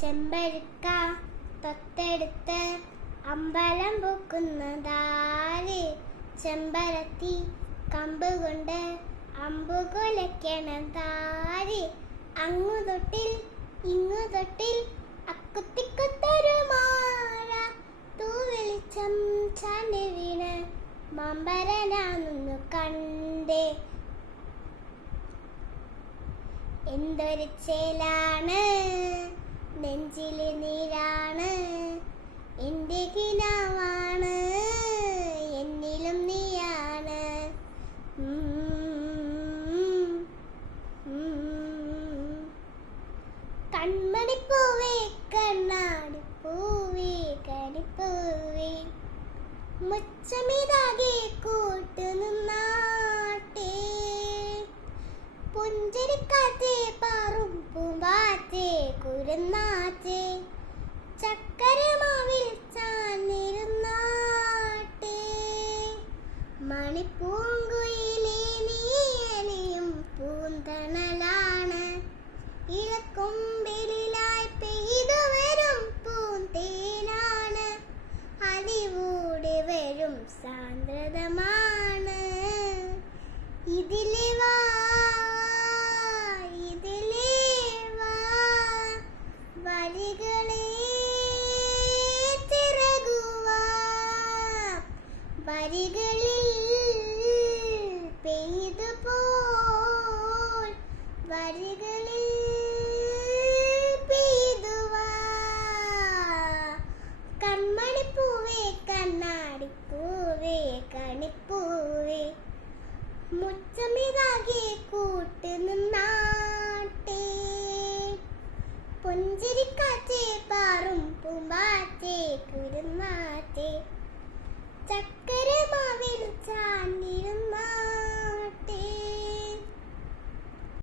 ചെമ്പഴുക്ക തൊത്തെടുത്ത് അമ്പലം പൂക്കുന്നതാര്? ചെമ്പരത്തി കമ്പ് കൊണ്ട് അമ്പു കൊലയ്ക്കണതാര്? അങ്ങു തൊട്ടിൽ ഇങ്ങു തൊട്ടിൽ അക്കുത്തിക്കുത്തൊരു മാല തൂവെളിച്ചം ചാണ്ടി വീണ് മമ്പരനാണെന്നു കണ്ടേ. എന്തൊരു ചേലാണ്, നെഞ്ചിലെ നീരാണ്, എൻ്റെ കിനാവാണ്, എന്നിലും നീയാണ്. കൺമണിപ്പൂവേ കണ്ണാടിപ്പൂവേ കണിപ്പൂവേ മുച്ചമിതാകെ കൂട്ടുനിന്നാട്ടെ. പുഞ്ചിരിക്കാറ്റേ പാറും പൂമ്പാറ്റേ കുരുന്നാറ്റേ ചക്കരമാവിൽ ചാന്നിരുന്നാട്ടെ. മണിപ്പൂങ്കുയിലേ നീ അലിയും പൂന്തണലാണ്, ഇളക്കൊമ്പിലായി പെയ്തു വരും പൂന്തേനാണ്, അലിവൂടെ വരും സാന്ദ്രതമാണ്. ഇതിലെ വാ ഇതിലെ വാ വരികളെ ചിറകുവാ, വരികളിൽ പെയ്തു പോൽ വരികളിൽ പെയ്തുവാ. കൺമണിപ്പൂവേ കണ്ണാടിപ്പൂവേ കണിപ്പൂവേ മുച്ചമിതാകെ കൂട്ടുനിന്നാട്ടെ. പുഞ്ചിരിക്കാറ്റേ പാറും പൂമ്പാറ്റേ കുരുന്നാറ്റേ ചക്കരമാവിൽ ചാന്നിരുന്ന